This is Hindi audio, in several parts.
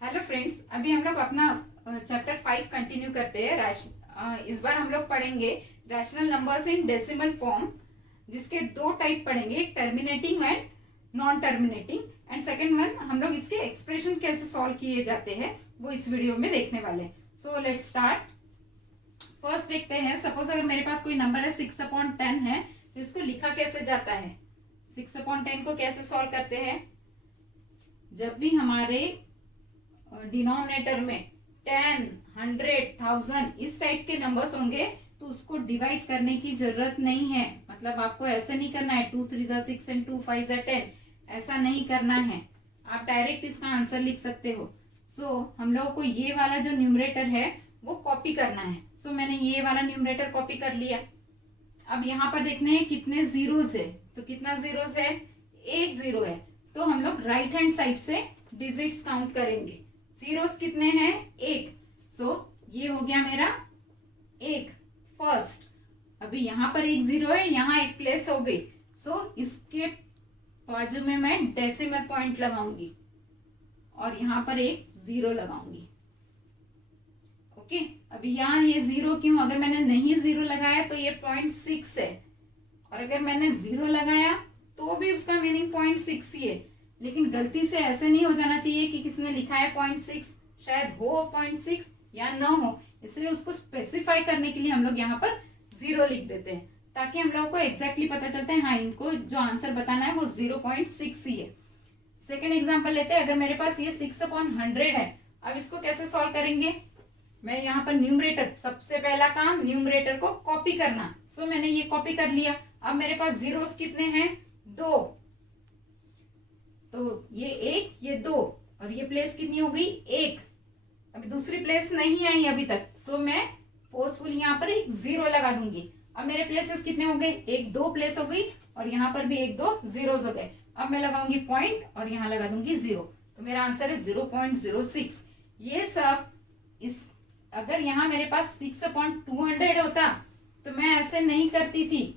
हेलो फ्रेंड्स, अभी हम लोग अपना चैप्टर 5 कंटिन्यू करते हैं। इस बार हम लोग पढ़ेंगे rational numbers in decimal form, जिसके दो टाइप पढ़ेंगे, एक terminating and non terminating, and second one हम लोग इसके एक्सप्रेशन कैसे सॉल्व किए जाते हैं वो इस वीडियो में देखने वाले हैं। So let's start. फर्स्ट देखते हैं, सपोज अगर मेरे पास कोई नंबर है 6/10 है, तो इसको लिखा कैसे जाता है। 6/10 को कैसे सॉल्व करते हैं, जब भी हमारे डिनोमिनेटर में 10, 100, 1000 इस टाइप के नंबर्स होंगे तो उसको डिवाइड करने की जरूरत नहीं है। मतलब आपको ऐसे नहीं करना है 2 3 6 एंड 2 5 10, ऐसा नहीं करना है। आप डायरेक्ट इसका आंसर लिख सकते हो। हम लोगों को ये वाला जो न्यूमरेटर है वो कॉपी करना है। मैंने ये वाला न्यूमरेटर कॉपी कर लिया। अब यहाँ पर देखने हैं कितने जीरोस है, तो कितना जीरोस है, एक जीरो है। तो हम लोग राइट हैंड साइड से डिजिट्स काउंट करेंगे। जीरोस कितने हैं, एक। ये हो गया मेरा एक फर्स्ट। अभी यहाँ पर एक जीरो है, यहाँ एक प्लेस हो गई। इसके बाजू में मैं डेसिमल पॉइंट लगाऊंगी और यहाँ पर एक जीरो लगाऊंगी। ओके, अभी यहाँ ये जीरो क्यों, अगर मैंने नहीं जीरो लगाया तो ये 0.6 है, और अगर मैंने जीरो लगाया तो भी उसका मीनिंग 0.6 ही है। लेकिन गलती से ऐसे नहीं हो जाना चाहिए कि किसने लिखा है 0.6, शायद हो 0.6 या न हो, इसलिए उसको स्पेसिफाई करने के लिए हम लोग यहाँ पर जीरो लिख देते हैं, ताकि हम लोगों को एग्जैक्टली पता चलता है हाँ इनको जो आंसर बताना है वो 0.6 ही है। सेकेंड एग्जाम्पल लेते हैं। अगर मेरे पास ये 6/100 है, अब इसको कैसे सॉल्व करेंगे। मैं यहाँ पर न्यूमरेटर, सबसे पहला काम न्यूमरेटर को कॉपी करना। मैंने ये कॉपी कर लिया। अब मेरे पास जीरोस कितने हैं, दो। तो ये एक, ये दो, और ये प्लेस कितनी हो गई, एक। अभी दूसरी प्लेस नहीं आई अभी तक, मैं फोर्सफुल यहाँ पर एक जीरो लगा दूंगी। अब मेरे प्लेसेस कितने हो गए, एक दो प्लेस हो गई, और यहाँ पर भी एक दो जीरोस हो गए। अब मैं लगाऊंगी पॉइंट और यहाँ लगा दूंगी जीरो, तो मेरा आंसर है 0.06। ये सब अगर यहाँ मेरे पास 6/200 होता तो मैं ऐसे नहीं करती थी।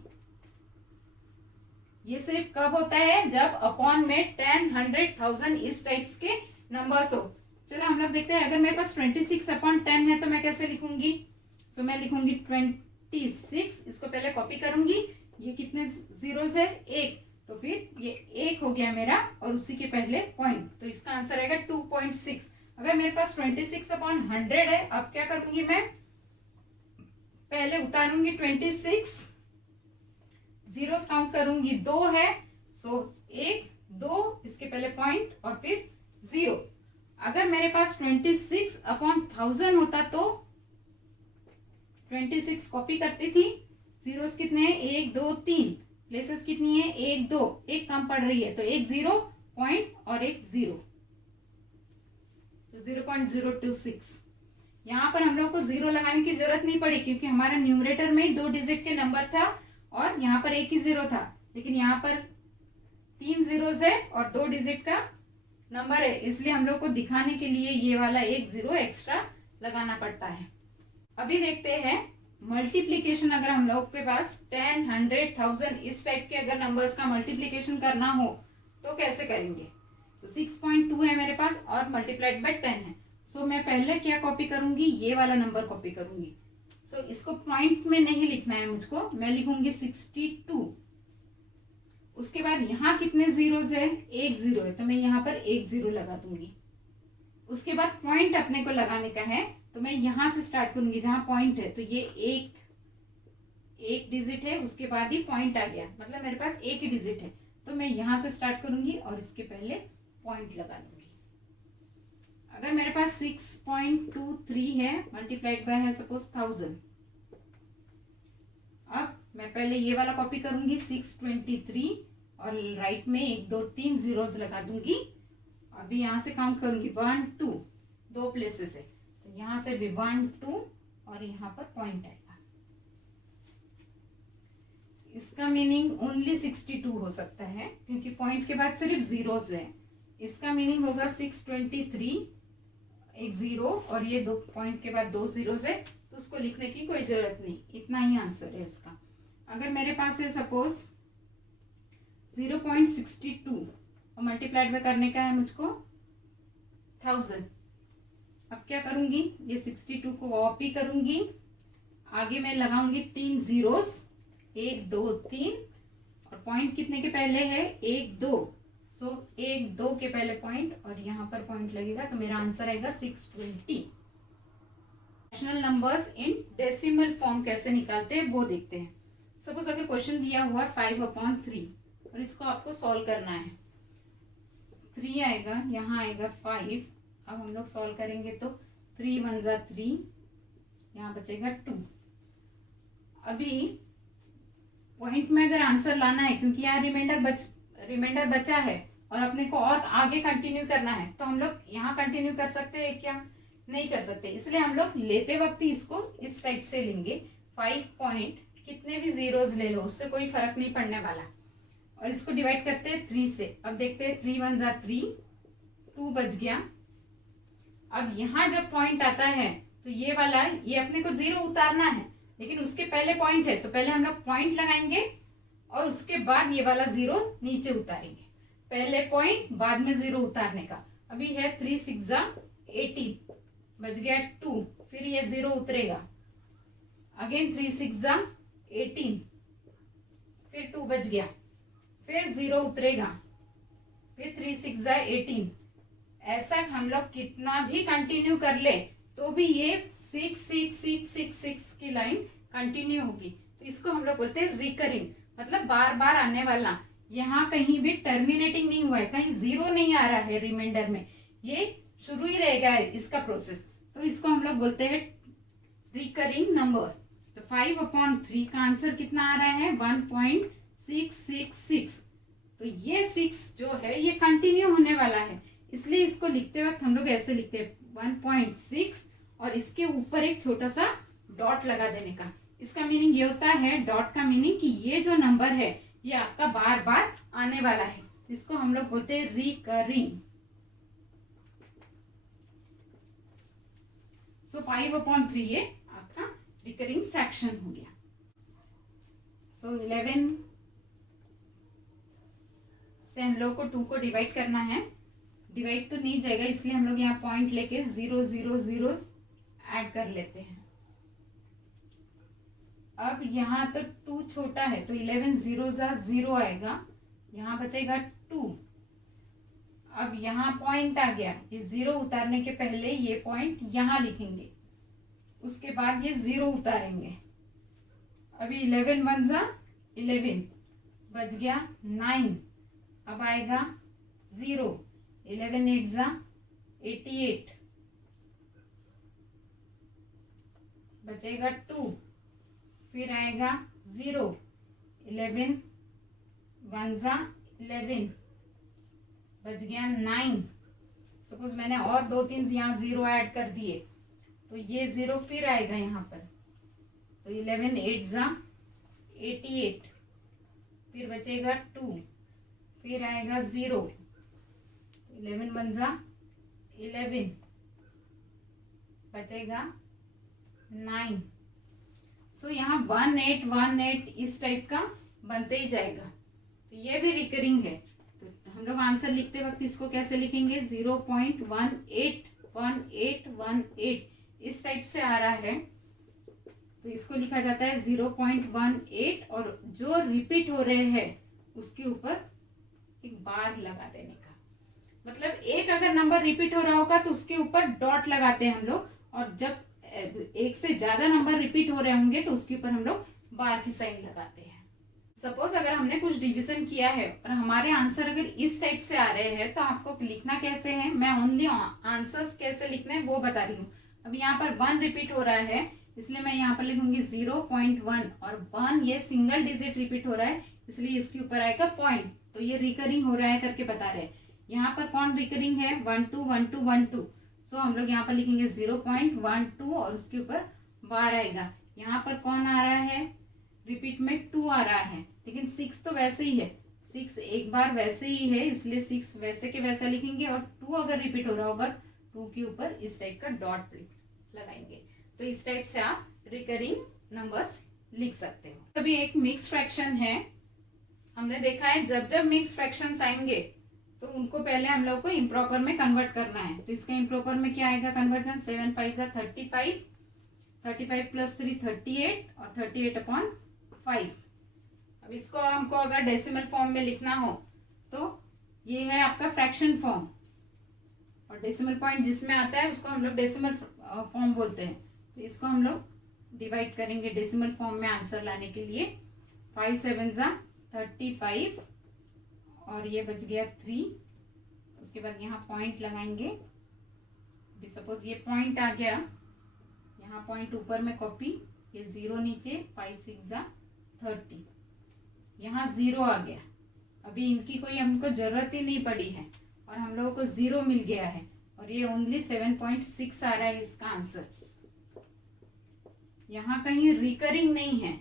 ये सिर्फ कब होता है, जब अपॉन में 10, 100, 1000 इस टाइप्स के नंबर्स हो। चलो हम लोग देखते हैं। अगर मेरे पास 26/10 है तो मैं कैसे लिखूंगी। मैं लिखूंगी 26। इसको पहले कॉपी करूंगी। ये कितने जीरोस है, एक, तो फिर ये एक हो गया मेरा, और उसी के पहले पॉइंट, तो इसका आंसर आएगा 2.6। अगर मेरे पास 26/100 है, अब क्या करूंगी मैं, पहले उतारूंगी 26, जीरोस काउंट करूंगी, दो है, एक, दो, इसके पहले पॉइंट और फिर जीरो। अगर मेरे पास 26/1000 होता तो 26 कॉपी करती थी। जीरोस कितने हैं, एक, दो, तीन। प्लेसेस कितनी है, एक, दो, एक कम पड़ रही है, तो एक जीरो, पॉइंट और एक जीरो, तो 0.026। यहाँ पर हम लोग को जीरो लगाने की जरूरत नहीं पड़ी, क्योंकि हमारा न्यूमरेटर में ही 2 डिजिट के नंबर था और यहाँ पर एक ही जीरो था। लेकिन यहाँ पर 3 जीरोस है और 2 डिजिट का नंबर है, इसलिए हम लोग को दिखाने के लिए ये वाला एक जीरो एक्स्ट्रा लगाना पड़ता है। अभी देखते हैं मल्टीप्लीकेशन। अगर हम लोग के पास 10, 100, 1000 इस टाइप के अगर नंबर्स का मल्टीप्लीकेशन करना हो तो कैसे करेंगे। 6.2 है मेरे पास और मल्टीप्लाइड बाय 10 है। मैं पहले क्या कॉपी करूंगी, ये वाला नंबर कॉपी करूंगी। इसको पॉइंट में नहीं लिखना है मुझको, मैं लिखूंगी 62। उसके बाद यहाँ कितने जीरोस है, एक जीरो है, तो मैं यहाँ पर एक जीरो लगा दूंगी। उसके बाद पॉइंट अपने को लगाने का है, तो मैं यहाँ से स्टार्ट करूंगी जहां पॉइंट है। तो ये एक डिजिट है, उसके बाद ही पॉइंट आ गया, मतलब मेरे पास एक ही डिजिट है, तो मैं यहाँ से स्टार्ट करूंगी और इसके पहले पॉइंट लगा दूंगी। अगर मेरे पास 6.23 है, मल्टीप्लाइड बाय है सपोज 1000। अब मैं पहले ये वाला कॉपी करूंगी 623, और राइट में 1, 2, 3 जीरोस लगा दूंगी। अभी यहाँ से काउंट करूंगी 1, 2, दो प्लेसेस है, तो यहाँ से भी 1, 2 और यहाँ पर पॉइंट आएगा। इसका मीनिंग ओनली 62 हो सकता है, क्योंकि पॉइंट के बाद सिर्फ जीरोस है। इसका मीनिंग होगा 623, एक जीरो और ये दो पॉइंट के बाद दो जीरोस है, तो उसको लिखने की कोई जरूरत नहीं, इतना ही आंसर है उसका। अगर मेरे पास है सपोज 0.62 और मल्टीप्लाइड में करने का है मुझको 1000, अब क्या करूंगी, ये 62 को कॉपी करूंगी, आगे मैं लगाऊंगी 3 जीरोस, 1 2 3, और पॉइंट कितने के पहले है, 1 2, सो 1 2 के पहले पॉइंट और यहाँ पर पॉइंट लगेगा, तो मेरा आंसर आएगा 620। Rational numbers in decimal form कैसे निकालते हैं वो देखते हैं। सपोज अगर क्वेश्चन दिया हुआ 5/3 और इसको आपको सॉल्व करना है, 3 आएगा, यहाँ आएगा 5, अब हम लोग सॉल्व करेंगे तो 3 1 जा 3, यहाँ बचेगा 2। अभी पॉइंट में अगर आंसर लाना है, क्योंकि यहाँ रिमाइंडर बचा है और अपने को और आगे कंटिन्यू करना है, तो हम लोग यहाँ कंटिन्यू कर सकते हैं क्या, नहीं कर सकते, इसलिए हम लोग लेते वक्त ही इसको इस टाइप से लेंगे। 5 पॉइंट कितने भी जीरोस ले लो, उससे कोई फर्क नहीं पड़ने वाला, और इसको डिवाइड करते हैं 3 से। अब देखते हैं 3 1 जा 3, 2 बच गया। अब यहाँ जब पॉइंट आता है तो ये वाला, ये अपने को 0 उतारना है, लेकिन उसके पहले पॉइंट है, तो पहले हम लोग पॉइंट लगाएंगे और उसके बाद ये वाला 0 नीचे उतारेंगे। पहले पॉइंट, बाद में 0 उतारने का। अभी है 3 6 जा 18, बच गया 2, फिर ये 0 उतरेगा, अगेन 3 6 जा 18, फिर 2 बच गया, फिर 0 उतरेगा, फिर 3 6 जा 18। ऐसा हम लोग कितना भी कंटिन्यू कर ले तो भी ये 6 6 6 6 6 की लाइन कंटिन्यू होगी, तो इसको हम लोग बोलते हैं रिकरिंग, मतलब बार बार आने वाला। यहाँ कहीं भी टर्मिनेटिंग नहीं हुआ है, कहीं 0 नहीं आ रहा है रिमाइंडर में, ये शुरू ही रहेगा इसका प्रोसेस, तो इसको हम लोग बोलते हैं रिकरिंग नंबर। तो 5/3 का आंसर कितना आ रहा है, 1.666। तो ये 6 जो है ये कंटिन्यू होने वाला है, इसलिए इसको लिखते वक्त हम लोग ऐसे लिखते हैं 1.6 और इसके ऊपर एक छोटा सा डॉट लगा देने का। इसका मीनिंग ये होता है, डॉट का मीनिंग कि ये जो नंबर है ये आपका बार बार आने वाला है, इसको हम लोग बोलते हैं रिकरिंग। सो 5/3 ये आपका रिकरिंग फ्रैक्शन हो गया। सो 11 से हम लोग को 2 को डिवाइड करना है, डिवाइड तो नहीं जाएगा, इसलिए हम लोग यहाँ पॉइंट लेके 0 0 0 ऐड कर लेते हैं। अब यहाँ तो 2 छोटा है, तो 11 0 जा 0 आएगा, यहाँ बचेगा 2। अब यहाँ पॉइंट आ गया, ये 0 उतारने के पहले ये पॉइंट यहाँ लिखेंगे, उसके बाद ये 0 उतारेंगे। अभी 11 1 जा 11, बच गया 9, अब आएगा 0, 11 8 जा 88, बचेगा 2, फिर आएगा 0, 11 1 जा 11, बच गया 9। सपोज मैंने और 2 3 यहाँ 0 ऐड कर दिए, तो ये 0 फिर आएगा यहाँ पर, तो 11 8 जा 88, फिर बचेगा 2, फिर आएगा 0, 11 1 जा 11, बचेगा 9। सो यहाँ 1 8 1 8 इस टाइप का बनते ही जाएगा, तो ये भी रिकरिंग है। तो हम लोग आंसर लिखते वक्त इसको कैसे लिखेंगे, 0.181818 इस टाइप से आ रहा है, तो इसको लिखा जाता है 0.18, और जो रिपीट हो रहे हैं उसके ऊपर एक बार लगा देने का। मतलब एक अगर नंबर रिपीट हो रहा होगा तो उसके ऊपर डॉट लगाते हैं हम लोग, और जब एक से ज्यादा नंबर रिपीट हो रहे होंगे तो उसके ऊपर हम लोग बार की साइन लगाते हैं। सपोज अगर हमने कुछ डिवीजन किया है और हमारे आंसर अगर इस टाइप से आ रहे हैं, तो आपको लिखना कैसे है, मैं ओनली आंसर्स कैसे लिखना है वो बता रही हूँ। अब यहाँ पर 1 रिपीट हो रहा है, इसलिए मैं यहाँ पर लिखूंगी 0.1, और 1 ये सिंगल डिजिट रिपीट हो रहा है, इसलिए इसके ऊपर आएगा पॉइंट, तो ये रिकरिंग हो रहा है करके बता रहे हैं। यहाँ पर कौन रिकरिंग है, 1 2 1 2 1 2, सो हम लोग यहाँ पर लिखेंगे 0.12 और उसके ऊपर बार आएगा। यहाँ पर कौन आ रहा है, रिपीट में 2 आ रहा है, लेकिन 6 तो वैसे ही है, 6 एक बार वैसे ही है, इसलिए 6 वैसे के वैसा लिखेंगे, और 2 अगर रिपीट हो रहा होगा 2 के ऊपर इस टाइप का डॉट लगाएंगे। तो इस टाइप से आप रिकरिंग नंबर्स लिख सकते हो। अभी एक मिक्स फ्रैक्शन है, हमने देखा है जब जब मिक्स फ्रैक्शंस आएंगे तो उनको पहले हम लोग को इम्प्रॉपर में कन्वर्ट करना है। तो इसका इम्प्रॉपर में क्या आएगा कन्वर्जन, 7 5 जा 35, 35 प्लस 3 38 और 38/5। अब इसको हमको अगर डेसिमल फॉर्म में लिखना हो तो ये है आपका फ्रैक्शन फॉर्म, और डेसिमल पॉइंट जिसमें आता है उसको हम लोग डेसिमल फॉर्म बोलते हैं। तो इसको हम लोग डिवाइड करेंगे डेसिमल फॉर्म में आंसर लाने के लिए। 5 7 जा 35 और ये बच गया 3। उसके बाद यहाँ पॉइंट लगाएंगे। सपोज ये पॉइंट आ गया, यहाँ पॉइंट ऊपर में कॉपी, ये 0 नीचे, 5 6 जा 30, यहाँ 0 आ गया। अभी इनकी कोई हमको जरूरत ही नहीं पड़ी है और हम लोगों को 0 मिल गया है, और ये ओनली 7.6 आ रहा है इसका आंसर। यहाँ कहीं रिकरिंग नहीं है,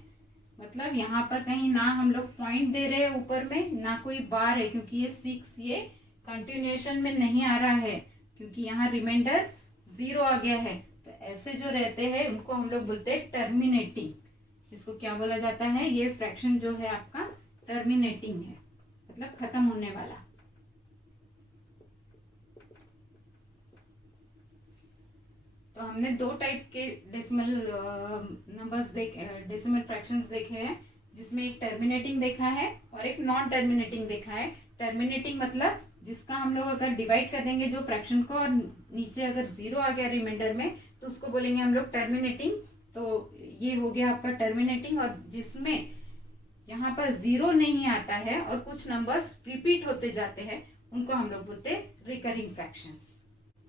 मतलब यहाँ पर कहीं ना हम लोग पॉइंट दे रहे हैं ऊपर में, ना कोई बार है, क्योंकि ये 6 ये कंटिन्यूएशन में नहीं आ रहा है, क्योंकि यहाँ रिमाइंडर 0 आ गया है। तो ऐसे जो रहते हैं उनको हम लोग बोलते हैं टर्मिनेटिंग। इसको क्या बोला जाता है, ये फ्रैक्शन जो है आपका टर्मिनेटिंग है, मतलब खत्म होने वाला। तो हमने 2 टाइप के डेसिमल नंबर्स डेसिमल फ्रैक्शंस देखे हैं, जिसमें एक टर्मिनेटिंग देखा है और एक नॉन टर्मिनेटिंग देखा है। टर्मिनेटिंग मतलब जिसका हम लोग अगर डिवाइड कर देंगे जो फ्रैक्शन को, और नीचे अगर 0 आ गया रिमाइंडर में, तो उसको बोलेंगे हम लोग टर्मिनेटिंग। तो ये हो गया आपका टर्मिनेटिंग। और जिसमें यहाँ पर 0 नहीं आता है और कुछ नंबर्स रिपीट होते जाते हैं, उनको हम लोग बोलते हैं रिकरिंग फ्रैक्शंस।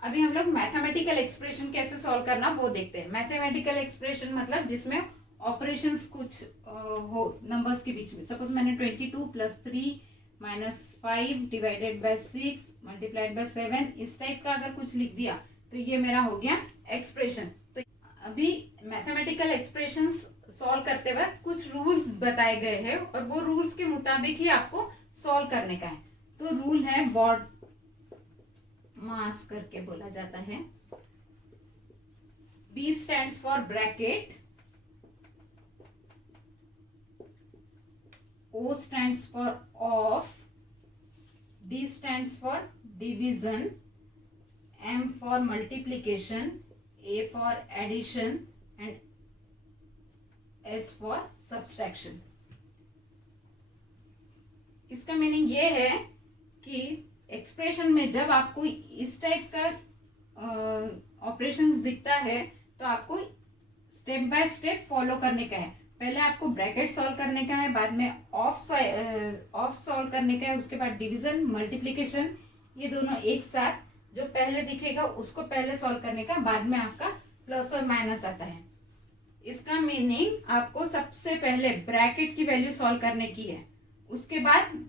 अभी हम लोग मैथमेटिकल एक्सप्रेशन कैसे सॉल्व करना वो देखते हैं। मैथमेटिकल एक्सप्रेशन मतलब जिसमें ऑपरेशंस कुछ हो नंबर्स के बीच में। सपोज मैंने 22 + 3 - 5 डिवाइडेड बाय 6 मल्टीप्लाइड बाय 7, इस टाइप का अगर कुछ लिख दिया तो ये मेरा हो गया एक्सप्रेशन। तो अभी मैथमेटिकल एक्सप्रेशंस सॉल्व करते वक्त कुछ रूल्स बताए गए हैं, और वो रूल्स के मुताबिक ही आपको सॉल्व करने का है। तो रूल है बॉड मास करके बोला जाता है। B stands for bracket, O stands for off, D stands for division, M for multiplication, A for addition and S for subtraction। इसका मीनिंग ये है कि एक्सप्रेशन में जब आपको इस टाइप का ऑपरेशंस दिखता है तो आपको स्टेप बाय स्टेप फॉलो करने का है। पहले आपको ब्रैकेट सॉल्व करने का है, बाद में ऑफ सॉल्व करने का है, उसके बाद डिवीजन, मल्टीप्लिकेशन, ये दोनों एक साथ, जो पहले दिखेगा उसको पहले सॉल्व करने का, बाद में आपका प्लस और माइनस आता है। इसका मीनिंग आपको सबसे पहले ब्रैकेट की वैल्यू सॉल्व करने की है, उसके बाद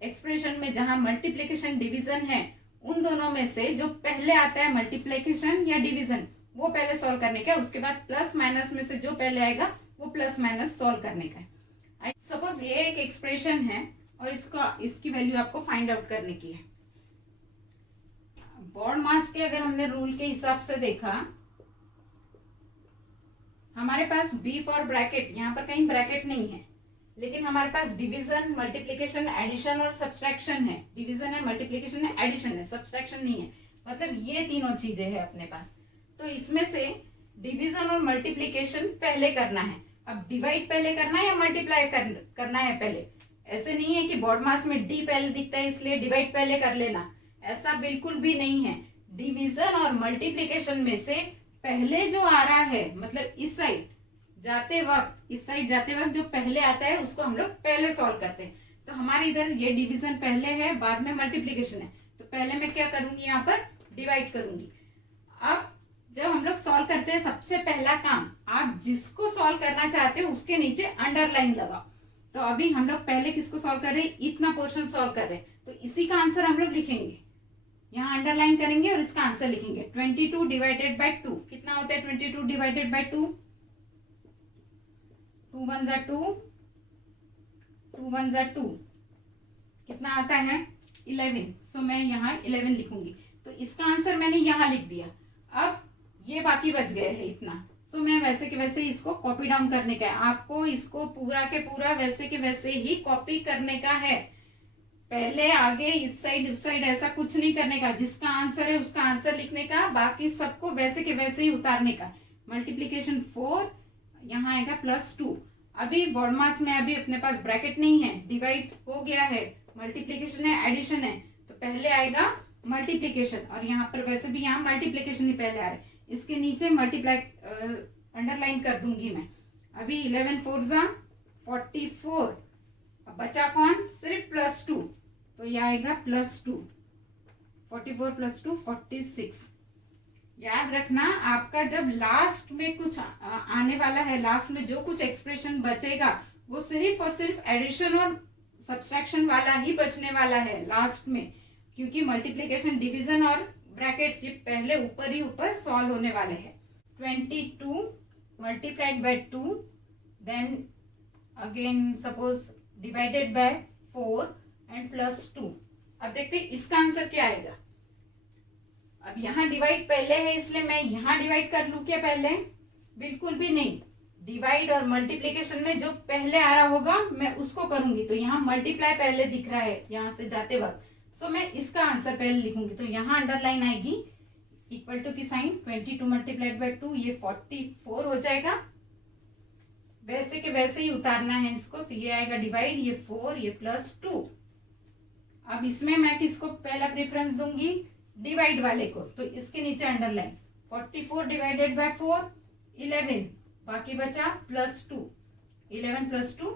एक्सप्रेशन में जहां मल्टीप्लिकेशन डिवीजन है उन दोनों में से जो पहले आता है मल्टीप्लिकेशन या डिवीजन वो पहले सॉल्व करने का है, उसके बाद प्लस माइनस में से जो पहले आएगा वो प्लस माइनस सॉल्व करने का है। सपोज ये एक एक्सप्रेशन है और इसकी वैल्यू आपको फाइंड आउट करने की है। बॉड मास के अगर हमने रूल के हिसाब से देखा, हमारे पास बी फॉर ब्रैकेट, यहाँ पर कहीं ब्रैकेट नहीं है, लेकिन हमारे पास डिवीजन, मल्टीप्लिकेशन, एडिशन और सब्सट्रैक्शन है। डिवीजन है, मल्टीप्लिकेशन है, एडिशन है, सब्सट्रैक्शन नहीं है, मतलब ये तीनों चीजें हैं अपने पास। तो इसमें से डिवीजन और मल्टीप्लिकेशन पहले करना है। अब डिवाइड पहले करना है या मल्टीप्लाई करना है पहले, ऐसे नहीं है कि बॉड मास में डी पहले दिखता है इसलिए डिवाइड पहले कर लेना, ऐसा बिल्कुल भी नहीं है। डिवीजन और मल्टीप्लिकेशन में से पहले जो आ रहा है, मतलब इस साइड जाते वक्त जो पहले आता है उसको हम लोग पहले सॉल्व करते हैं। तो हमारे इधर ये डिवीजन पहले है, बाद में मल्टीप्लिकेशन है, तो पहले मैं क्या करूंगी, यहाँ पर डिवाइड करूंगी। अब जब हम लोग सॉल्व करते हैं, सबसे पहला काम, आप जिसको सॉल्व करना चाहते हो उसके नीचे अंडरलाइन लगाओ। तो अभी हम लोग पहले किसको सॉल्व कर रहे हैं, इतना पोर्शन सॉल्व कर रहे हैं, तो इसी का आंसर हम लोग लिखेंगे, यहाँ अंडरलाइन करेंगे और इसका आंसर लिखेंगे। 22 डिवाइडेड बाय 2 कितना होता है, 22 डिवाइडेड बाय 2, 2 1 जा 2, 2 1 जा 2, कितना आता है 11। सो मैं यहाँ 11 लिखूंगी, तो इसका आंसर मैंने यहाँ लिख दिया। अब ये बाकी बच गए है इतना, सो मैं वैसे के वैसे इसको कॉपी डाउन करने का है। आपको इसको पूरा के पूरा वैसे के वैसे ही कॉपी करने का है। पहले आगे इस साइड उस साइड ऐसा कुछ नहीं करने का, जिसका आंसर है उसका आंसर लिखने का, बाकी सबको वैसे के वैसे ही उतारने का। मल्टीप्लीकेशन 4, यहाँ आएगा +2। अभी बॉडमास में अभी अपने पास ब्रैकेट नहीं है, डिवाइड हो गया है, मल्टीप्लीकेशन है एडिशन है, तो पहले आएगा मल्टीप्लीकेशन, और यहाँ पर वैसे भी यहाँ मल्टीप्लीकेशन ही पहले आ रहा है, इसके नीचे मल्टीप्लाई अंडरलाइन कर दूंगी मैं। अभी 11 4 जा 44, अब बचा कौन, सिर्फ +2, तो ये आएगा +2, 44 +2 46। याद रखना आपका जब लास्ट में कुछ आने वाला है, लास्ट में जो कुछ एक्सप्रेशन बचेगा वो सिर्फ और सिर्फ एडिशन और सब्सट्रैक्शन वाला ही बचने वाला है लास्ट में, क्योंकि मल्टीप्लिकेशन, डिवीजन और ब्रैकेट्स ये पहले ऊपर ही ऊपर सॉल्व होने वाले हैं। 22 multiplied by 2, then again suppose divided by 4 and +2। अब देखते हैं इसका आंसर क्या आएगा। अब यहाँ डिवाइड पहले है इसलिए मैं यहाँ डिवाइड कर लूं क्या पहले, बिल्कुल भी नहीं। डिवाइड और मल्टीप्लिकेशन में जो पहले आ रहा होगा मैं उसको करूंगी, तो यहाँ मल्टीप्लाई पहले दिख रहा है यहाँ से जाते वक्त, सो मैं इसका आंसर पहले लिखूंगी, तो यहाँ अंडरलाइन आएगी, इक्वल टू की साइन, 22 मल्टीप्लाइड बाय 2 ये 44 हो जाएगा, वैसे के वैसे ही उतारना है इसको, तो ये आएगा डिवाइड, ये 4, ये +2। अब इसमें मैं किसको पहला प्रेफरेंस दूंगी, डिवाइड वाले को, तो इसके नीचे अंडरलाइन, 44 डिवाइडेड बाय 4 11, बाकी बचा +2, 11 +2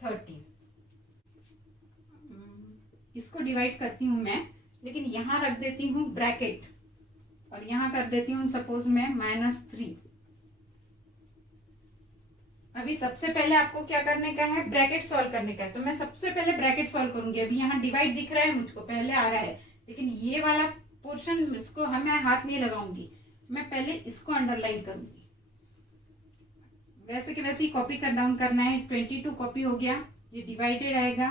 13। इसको डिवाइड करती हूं मैं, लेकिन यहां रख देती हूं ब्रैकेट, और यहां कर देती हूं सपोज मैं -3। अभी सबसे पहले आपको क्या करने का है, ब्रैकेट सॉल्व करने का है, तो मैं सबसे पहले ब्रैकेट सॉल्व करूंगी। अभी यहाँ डिवाइड दिख रहा है मुझको, पहले आ रहा है, लेकिन ये वाला पोर्शन इसको मैं हाथ नहीं लगाऊंगी, मैं पहले इसको अंडरलाइन करूंगी। वैसे के वैसे ही कॉपी कर डाउन करना है। 22 कॉपी हो गया, ये डिवाइडेड आएगा,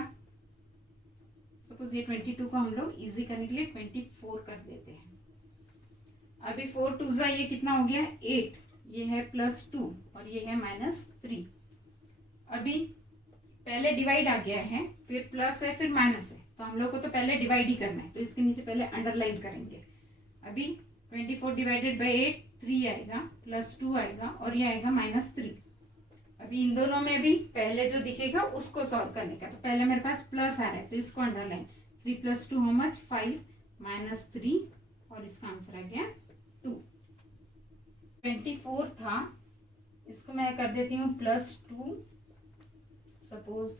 सपोज ये 22 को हम लोग इजी करने के लिए 24 कर देते हैं। अभी 4 2 जा ये कितना हो गया 8, ये है +2 और ये है -3। अभी पहले डिवाइड आ गया है, फिर प्लस है, फिर माइनस है, तो हम लोग को तो पहले डिवाइड ही करना है, तो इसके नीचे पहले अंडरलाइन करेंगे। अभी 24 डिवाइडेड बाय 8 3 आएगा, +2 आएगा और ये आएगा -3। अभी इन दोनों में भी पहले जो दिखेगा उसको सॉल्व करने का, तो पहले मेरे पास प्लस आ रहा है तो इसको अंडरलाइन, 3 + 2 हाउ मच 5 -3 और इसका आंसर आ गया 2। 24 था, इसको मैं कर देती हूँ +2, suppose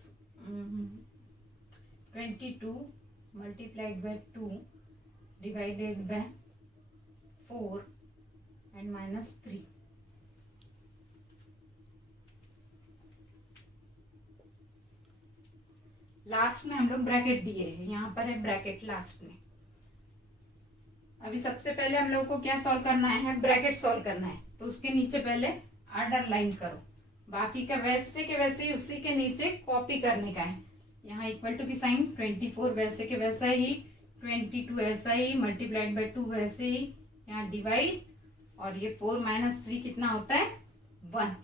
22 multiplied by 2 divided by 4 and -3। Last में हम लोग ब्रैकेट दिए हैं, यहाँ पर है ब्रैकेट लास्ट में। अभी सबसे पहले हम लोग को क्या सॉल्व करना है, ब्रैकेट सॉल्व करना है, तो उसके नीचे पहले अंडरलाइन करो, बाकी का वैसे के वैसे ही उसी के नीचे कॉपी करने का है। यहाँ इक्वल टू की साइन, 24 वैसे के वैसा ही, 22 ऐसा ही, मल्टीप्लाइड बाय 2 वैसे ही, यहाँ डिवाइड और ये 4 - 3 कितना होता है 1।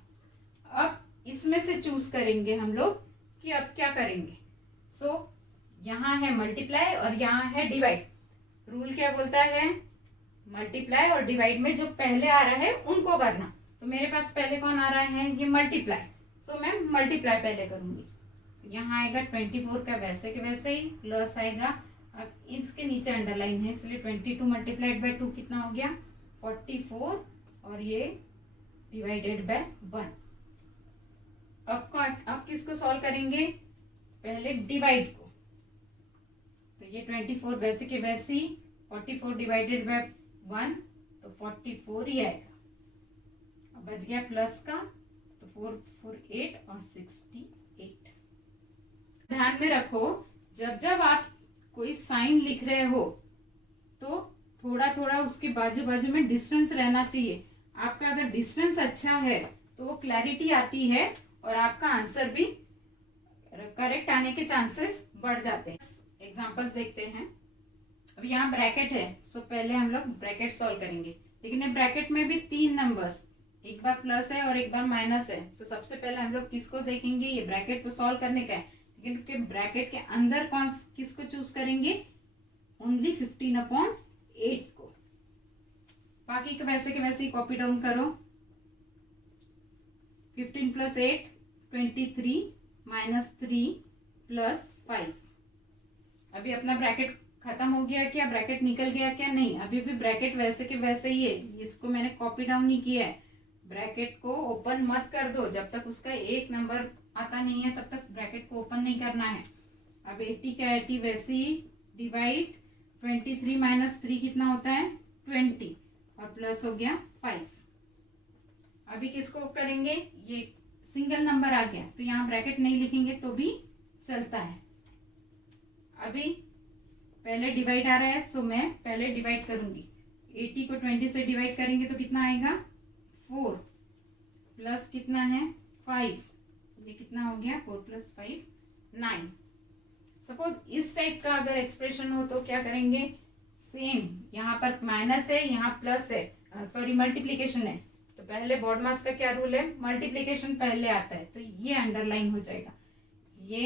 अब इसमें से चूज करेंगे हम लोग कि अब क्या करेंगे। सो यहाँ है मल्टीप्लाई और यहाँ है डिवाइड। रूल क्या बोलता है, मल्टीप्लाई और डिवाइड में जो पहले आ रहा है उनको करना, तो मेरे पास पहले कौन आ रहा है, ये मल्टीप्लाई, सो मैं मल्टीप्लाई पहले करूंगी। यहाँ आएगा 24 का वैसे के वैसे ही, प्लस आएगा, अब इसके नीचे अंडरलाइन है इसलिए 22 मल्टीप्लाइड बाय 2 कितना हो गया 44 और ये डिवाइडेड बाय 1। अब किसको सॉल्व करेंगे, पहले डिवाइड को, तो ये 24 वैसे के वैसे ही, 44 डिवाइडेड बाय 1 तो 44 ही आएगा। अब बच गया प्लस का, तो 4 4 8 और 68। ध्यान में रखो, जब जब आप कोई साइन लिख रहे हो तो थोड़ा थोड़ा उसके बाजू बाजू में डिस्टेंस रहना चाहिए। आपका अगर डिस्टेंस अच्छा है तो वो क्लैरिटी आती है और आपका आंसर भी करेक्ट आने के चांसेस बढ़ जाते हैं। एग्जांपल्स देखते हैं। अब यहाँ ब्रैकेट है, सो पहले हम लोग ब्रैकेट सॉल्व करेंगे, लेकिन ये ब्रैकेट में भी 3 नंबर्स, एक बार प्लस है और एक बार माइनस है, तो सबसे पहले हम लोग किसको देखेंगे, ये ब्रैकेट तो सॉल्व करने का है, के ब्रैकेट के अंदर कौन किसको चूज करेंगे, ओनली 15/8 को। बाकी के वैसे ही कॉपी डाउन करो। 15 + 8 23 -3 + 5। अभी अपना ब्रैकेट खत्म हो गया क्या, ब्रैकेट निकल गया क्या, नहीं, अभी भी ब्रैकेट वैसे के वैसे ही है। इसको मैंने कॉपी डाउन नहीं किया है। ब्रैकेट को ओपन मत कर दो, जब तक उसका एक नंबर आता नहीं है तब तक ब्रैकेट को ओपन नहीं करना है। अब 80 का 80 वैसे ही डिवाइड 23 - 3 कितना होता है 20 और प्लस हो गया 5। अभी किसको करेंगे, ये सिंगल नंबर आ गया तो यहाँ ब्रैकेट नहीं लिखेंगे तो भी चलता है। अभी पहले डिवाइड आ रहा है सो मैं पहले डिवाइड करूंगी। 80 को 20 से डिवाइड करेंगे तो कितना आएगा 4 प्लस कितना है 5, ये कितना हो गया 4 + 5 9। सपोज इस टाइप का अगर एक्सप्रेशन हो तो क्या करेंगे, सेम यहाँ पर माइनस है यहाँ प्लस है, सॉरी मल्टीप्लीकेशन है, तो पहले बॉड मास का क्या रूल है, मल्टीप्लीकेशन पहले आता है तो ये अंडरलाइन हो जाएगा। ये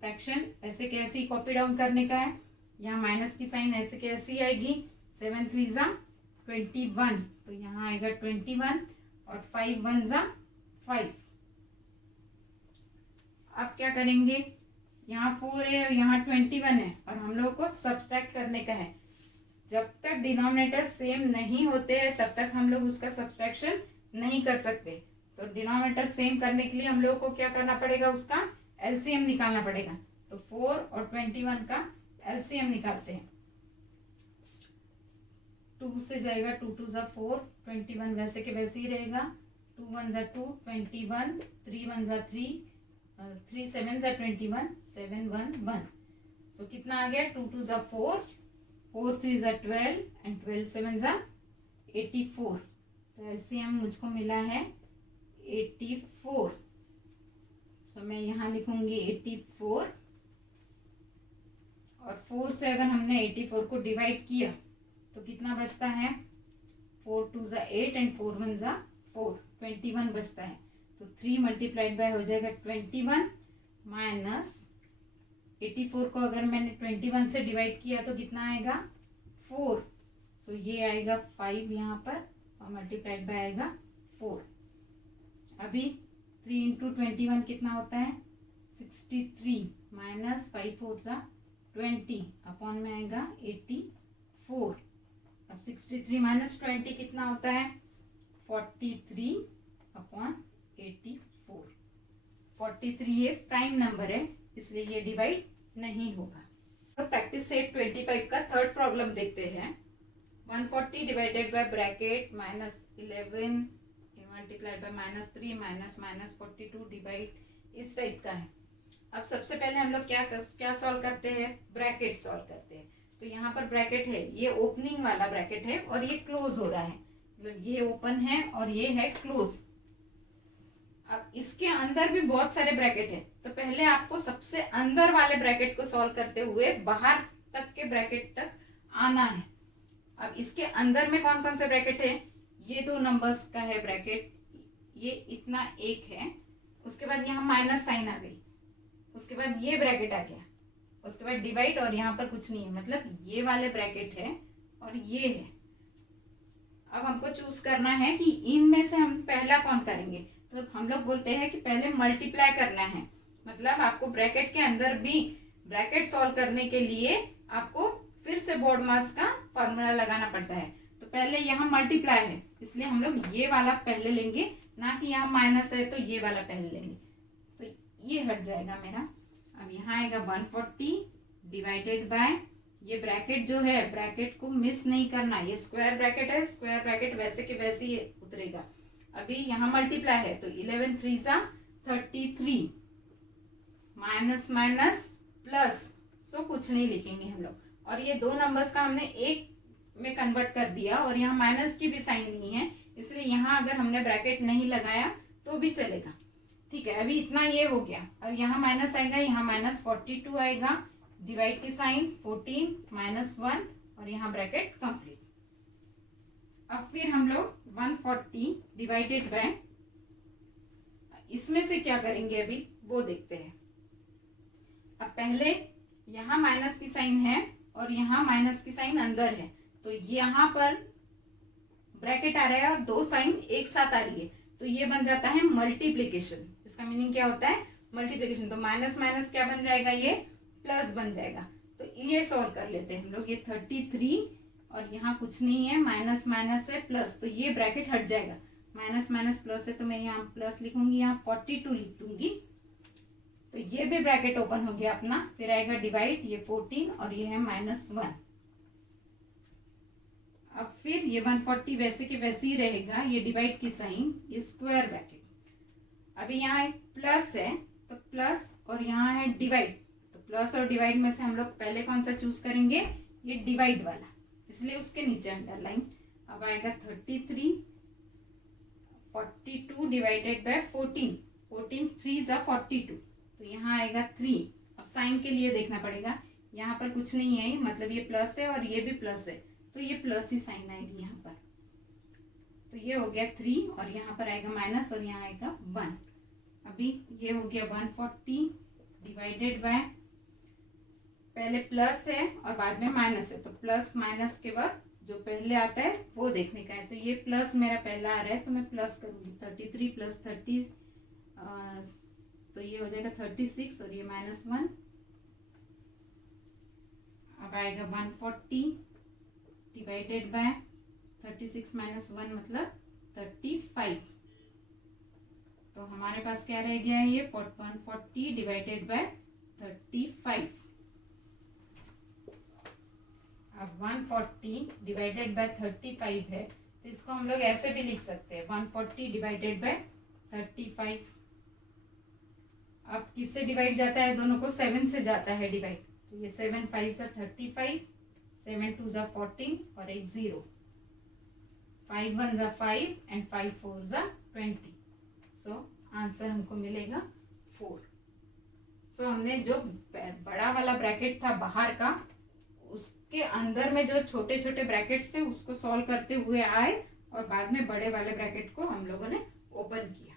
फ्रैक्शन ऐसे कैसे ही कॉपी डाउन करने का है, यहाँ माइनस की साइन ऐसे कैसी आएगी, 7 × 3 = 21 तो यहाँ आएगा 21 और 5 × 1 = 5। अब क्या करेंगे, यहाँ 4 है और यहाँ 21 है और हम लोगों को सब्सट्रैक्ट करने का है। जब तक डिनोमिनेटर सेम नहीं होते हैं तब तक हम लोग उसका सब्सट्रैक्शन नहीं कर सकते। तो डिनोमिनेटर सेम करने के लिए हम लोगों को क्या करना पड़ेगा, उसका एलसीएम निकालना पड़ेगा। तो 4 और 21 का एलसीएम निकालते हैं। 2 से जाएगा, 2 × 2 = 4, 21 वैसे के वैसे ही रहेगा, 2 × 1 = 2, 21, 3 × 1 = 3, 3 × 7 = 21, 7 × 1 = 1। तो कितना आ गया, 2 × 2 = 4, 4 × 3 = 12 एंड 12 × 7 = 84। तो एलसीएम मुझको मिला है 84। तो मैं यहाँ लिखूंगी 84 और 4 से अगर हमने 84 को डिवाइड किया तो कितना बचता है, 4 × 2 = 8 एंड 4 × 1 = 4, 21 बचता है। तो 3 × हो जाएगा 21 माइनस 84 को अगर मैंने 21 से डिवाइड किया तो कितना आएगा 4। सो ये आएगा 5 यहाँ पर और मल्टीप्लाइड बाय आएगा 4। अभी 3 × 21 कितना होता है 63 माइनस 5 × 4 = 20 अपॉन में आएगा 84। अब 63 - 20 कितना होता है 43 अपॉन 84। 43 ये प्राइम नंबर है इसलिए ये डिवाइड नहीं होगा। तो प्रैक्टिस सेट 25 का थर्ड प्रॉब्लम देखते हैं। 140 divided by bracket -11 multiplied by -3 -42 divide इस टाइप का है। अब सबसे पहले हम लोग क्या सॉल्व करते हैं, ब्रैकेट सॉल्व करते हैं। तो यहाँ पर ब्रैकेट है, ये ओपनिंग वाला ब्रैकेट है और ये क्लोज हो रहा है, मतलब ये ओपन है और ये है क्लोज। अब इसके अंदर भी बहुत सारे ब्रैकेट है तो पहले आपको सबसे अंदर वाले ब्रैकेट को सॉल्व करते हुए बाहर तक के ब्रैकेट तक आना है। अब इसके अंदर में कौन कौन से ब्रैकेट है, ये 2 नंबर्स का है ब्रैकेट, ये इतना एक है, उसके बाद यहाँ माइनस साइन आ गई, उसके बाद ये ब्रैकेट आ गया, उसके बाद डिवाइड और यहाँ पर कुछ नहीं है, मतलब ये वाले ब्रैकेट है और ये है। अब हमको चूज करना है कि इनमें से हम पहला कौन करेंगे। तो हम लोग बोलते हैं कि पहले मल्टीप्लाई करना है, मतलब आपको ब्रैकेट के अंदर भी ब्रैकेट सॉल्व करने के लिए आपको फिर से बॉड मास का फॉर्मूला लगाना पड़ता है। तो पहले यहाँ मल्टीप्लाई है इसलिए हम लोग ये वाला पहले लेंगे, ना कि यहाँ माइनस है तो ये वाला पहले लेंगे। तो ये हट जाएगा मेरा। अब यहाँ आएगा 140 डिवाइडेड बाय, ये ब्रैकेट जो है ब्रैकेट को मिस नहीं करना, ये स्क्वायर ब्रैकेट है, स्क्वायर ब्रैकेट वैसे के वैसे ही उतरेगा। अभी यहाँ मल्टीप्लाई है तो 11 × 3 = 33 माइनस माइनस प्लस, सो कुछ नहीं लिखेंगे हम लोग। और ये 2 नंबर्स का हमने एक में कन्वर्ट कर दिया और यहाँ माइनस की भी साइन नहीं है इसलिए यहाँ अगर हमने ब्रैकेट नहीं लगाया तो भी चलेगा। ठीक है, अभी इतना ये हो गया। अब यहाँ माइनस आएगा, यहाँ -42 आएगा, डिवाइड की साइन 14 -1 और यहाँ ब्रैकेट कंप्लीट। अब फिर हम लोग 140 डिवाइडेड बाय, इसमें से क्या करेंगे अभी वो देखते हैं। अब पहले यहाँ माइनस की साइन है और यहाँ माइनस की साइन अंदर है, तो यहाँ पर ब्रैकेट आ रहा है और दो साइन एक साथ आ रही है, तो ये बन जाता है मल्टीप्लीकेशन। इसका मीनिंग क्या होता है? मल्टीप्लीकेशन। तो माइनस माइनस क्या बन जाएगा? ये प्लस बन जाएगा। तो ये सॉल्व कर लेते हैं हम लोग। ये 33 और यहाँ कुछ नहीं है, माइनस माइनस है प्लस, तो ये ब्रैकेट हट जाएगा। माइनस माइनस प्लस है तो मैं यहाँ प्लस लिखूंगी, यहाँ 42 लिख दूंगी, तो ये भी ब्रैकेट ओपन हो गया अपना। फिर आएगा डिवाइड, ये 14 और ये है -1। अब फिर ये 140 वैसे के वैसे ही रहेगा, ये डिवाइड की साइन, ये स्क्वायर ब्रैकेट। अभी यहाँ एक प्लस है तो प्लस, और यहाँ है डिवाइड, तो प्लस और डिवाइड में से हम लोग पहले कौन सा चूज करेंगे? ये डिवाइड वाला, इसलिए उसके नीचे अंडरलाइन। अब आएगा 33, 42 डिवाइडेड बाय 14, 14 3 जा 42, तो यहाँ आएगा 3। अब साइन के लिए देखना पड़ेगा, यहाँ पर कुछ नहीं है, मतलब ये प्लस है और ये भी प्लस है, तो ये प्लस ही साइन आएगी यहाँ पर। तो ये हो गया 3 और यहाँ पर आएगा माइनस और यहाँ आएगा 1। अभी ये हो गया 140 डिवाइडेड बाय, पहले प्लस है और बाद में माइनस है, तो प्लस माइनस के बाद जो पहले आता है वो देखने का है। तो ये प्लस मेरा पहला आ रहा है तो मैं प्लस करूंगी, 33 प्लस 30, तो ये हो जाएगा 36 और ये -1। अब आएगा 140 डिवाइडेड बाय 36 -1 मतलब 35। तो हमारे पास क्या रह गया है? ये 140 डिवाइडेड बाय 35। अब 140 डिवाइडेड बाय 35 है, तो इसको हम लोग ऐसे भी लिख सकते हैं, 140 डिवाइडेड बाय 35। अब किससे डिवाइड जाता है? दोनों को 7 से जाता है डिवाइड, तो ये 7 5 जा 35, 7 2 जा 14 और एक 0, 5 1 जा 5 एंड 5 4 जा 20। सो आंसर हमको मिलेगा 4। सो हमने जो बड़ा वाला ब्रैकेट था बाहर का, उसके अंदर में जो छोटे छोटे ब्रैकेट्स थे उसको सॉल्व करते हुए आए और बाद में बड़े वाले ब्रैकेट को हम लोगों ने ओपन किया।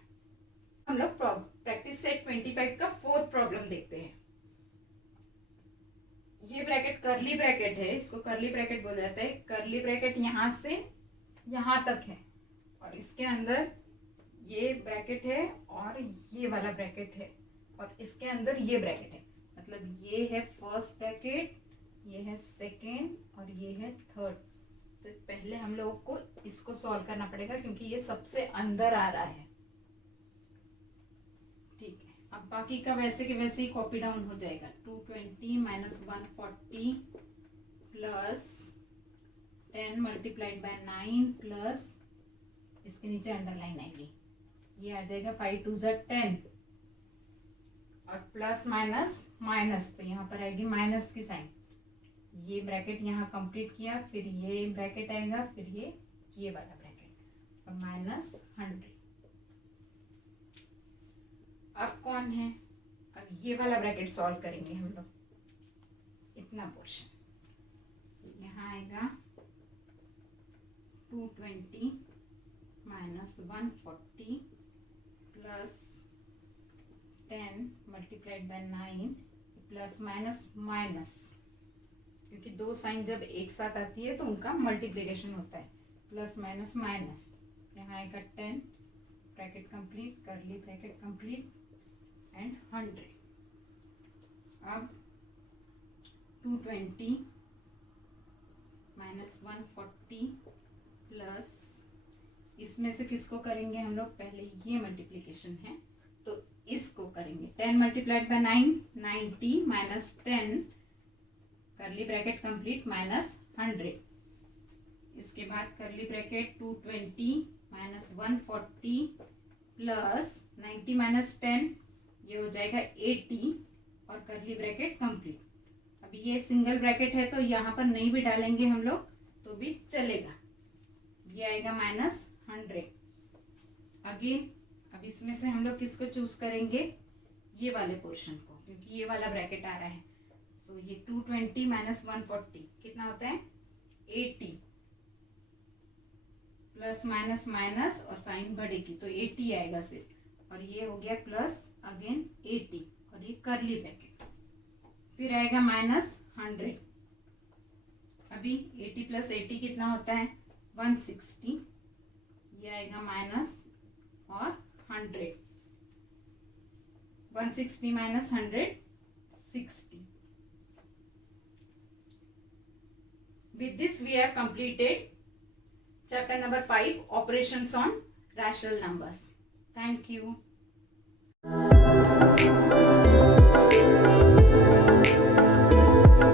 हम लोग प्रैक्टिस सेट 25 का 4th प्रॉब्लम देखते हैं। ये ब्रैकेट कर्ली ब्रैकेट है, इसको कर्ली ब्रैकेट बोला जाता है। कर्ली ब्रैकेट यहाँ से यहाँ तक है और इसके अंदर ये ब्रैकेट है और ये वाला ब्रैकेट है और इसके अंदर ये ब्रैकेट है, मतलब ये है फर्स्ट ब्रैकेट, ये है सेकेंड और ये है थर्ड। तो पहले हम लोगों को इसको सॉल्व करना पड़ेगा क्योंकि ये सबसे अंदर आ रहा है। ठीक है, अब बाकी का वैसे के वैसे ही कॉपी डाउन हो जाएगा। 220 - 140 प्लस 10 मल्टीप्लाइड बाय 9 प्लस, इसके नीचे अंडरलाइन आएगी, ये आ जाएगा 5 2 जा 10 और प्लस माइनस माइनस, तो यहाँ पर आएगी माइनस की साइन। ये ब्रैकेट यहाँ कंप्लीट किया, फिर ये ब्रैकेट आएगा, फिर ये वाला ब्रैकेट और -100। अब कौन है? अब ये वाला ब्रैकेट सॉल्व करेंगे हम लोग, इतना पोर्शन। यहाँ आएगा 220 - 140 plus 10 multiplied by 9 plus minus minus, क्योंकि दो साइन जब एक साथ आती है तो उनका मल्टीप्लिकेशन होता है, प्लस माइनस माइनस। यहाँ आएगा 10 bracket complete, curly bracket complete and 100। अब 220 - 140 प्लस, इसमें से किसको करेंगे हम लोग? पहले ये मल्टीप्लिकेशन है तो इसको करेंगे। 10 multiplied by 9 90 minus 10 curly bracket complete -100। इसके बाद कर्ली ब्रैकेट 220 - 140 प्लस 90 माइनस 10, ये हो जाएगा 80 और कर्ली ब्रैकेट कंप्लीट। अब ये सिंगल ब्रैकेट है तो यहाँ पर नहीं भी डालेंगे हम लोग तो भी चलेगा, ये आएगा -100। अगेन अब इसमें से हम लोग किसको चूज करेंगे? ये वाले पोर्शन को, क्योंकि ये वाला ब्रैकेट आ रहा है। सो ये 220 - 140 कितना होता है? 80 प्लस माइनस माइनस और साइन बढ़ेगी तो 80 आएगा सिर्फ, और ये हो गया प्लस अगेन 80 और ये कर्ली ब्रैकेट। फिर आएगा -100। अभी 80 + 80 कितना होता है 160। ये आएगा माइनस और 100, 160 - 100 60। With this we have completed chapter number 5, operations on rational numbers. Thank you.